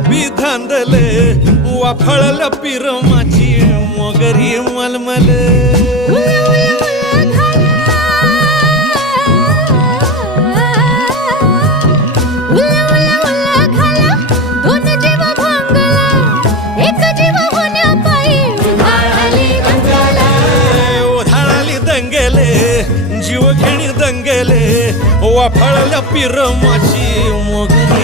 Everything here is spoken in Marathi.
गुलाबी धांदले वाफळल पिरमाची मोगरी मलमल जीव घेणी दंगेले वाफळल्या पिरमाची मोगरी